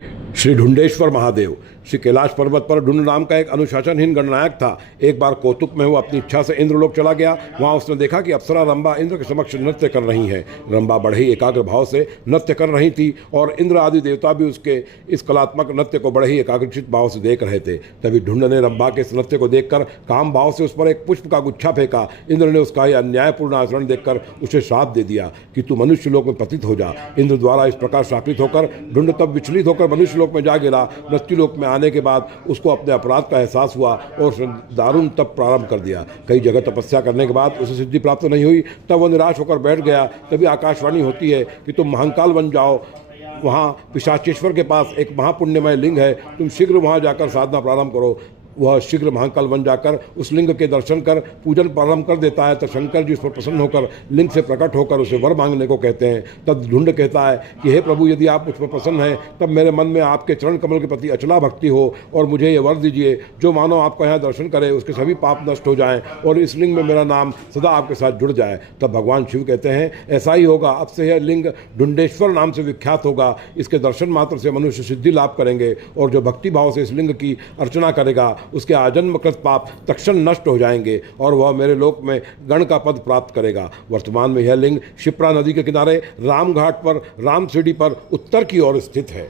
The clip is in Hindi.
श्री ढुंडेश्वर महादेव। श्री कैलाश पर्वत पर ढुंड नाम का एक अनुशासनहीन गणनायक था। एक बार कौतुक में वो अपनी इच्छा से इंद्रलोक चला गया। वहाँ उसने देखा कि अप्सरा रंभा इंद्र के समक्ष नृत्य कर रही हैं। रंभा बड़े ही एकाग्र भाव से नृत्य कर रही थी और इंद्र आदि देवता भी उसके इस कलात्मक नृत्य को बड़े ही एकाग्रचित भाव से देख रहे थे। तभी ढुंड ने रंभा के इस नृत्य को देखकर काम भाव से उस पर एक पुष्प का गुच्छा फेंका। इंद्र ने उसका यह अन्यायपूर्ण आचरण देखकर उसे श्राप दे दिया कि तू मनुष्य लोक में पतित हो जा। इंद्र द्वारा इस प्रकार श्रापित होकर ढुंड तब विचलित होकर मनुष्य लोक में जा गिरा। मृत्यु लोक में आने के बाद उसको अपने अपराध का एहसास हुआ और उसने दारुण तप प्रारंभ कर दिया। कई जगह तपस्या करने के बाद उसे सिद्धि प्राप्त नहीं हुई। तब वह निराश होकर बैठ गया। तभी आकाशवाणी होती है कि तुम महाकाल बन जाओ। वहाँ पिशाचेश्वर के पास एक महापुण्यमय लिंग है, तुम शीघ्र वहाँ जाकर साधना प्रारंभ करो। वह शीघ्र महाकाल बन जाकर उस लिंग के दर्शन कर पूजन प्रारंभ कर देता है। तब शंकर जी उस पर प्रसन्न होकर लिंग से प्रकट होकर उसे वर मांगने को कहते हैं। तब ढुंड कहता है कि हे प्रभु, यदि आप मुझ पर प्रसन्न हैं तब मेरे मन में आपके चरण कमल के प्रति अचला भक्ति हो और मुझे ये वर दीजिए, जो मानो आपका यहाँ दर्शन करे उसके सभी पाप नष्ट हो जाएं और इस लिंग में मेरा नाम सदा आपके साथ जुड़ जाए। तब भगवान शिव कहते हैं, ऐसा ही होगा। अब से यह लिंग ढुंडेश्वर नाम से विख्यात होगा। इसके दर्शन मात्र से मनुष्य सिद्धि लाभ करेंगे और जो भक्ति भाव से इस लिंग की अर्चना करेगा उसके आजन्मकृत पाप तत्क्षण नष्ट हो जाएंगे और वह मेरे लोक में गण का पद प्राप्त करेगा। वर्तमान में यह लिंग शिप्रा नदी के किनारे रामघाट पर रामसीढ़ी पर उत्तर की ओर स्थित है।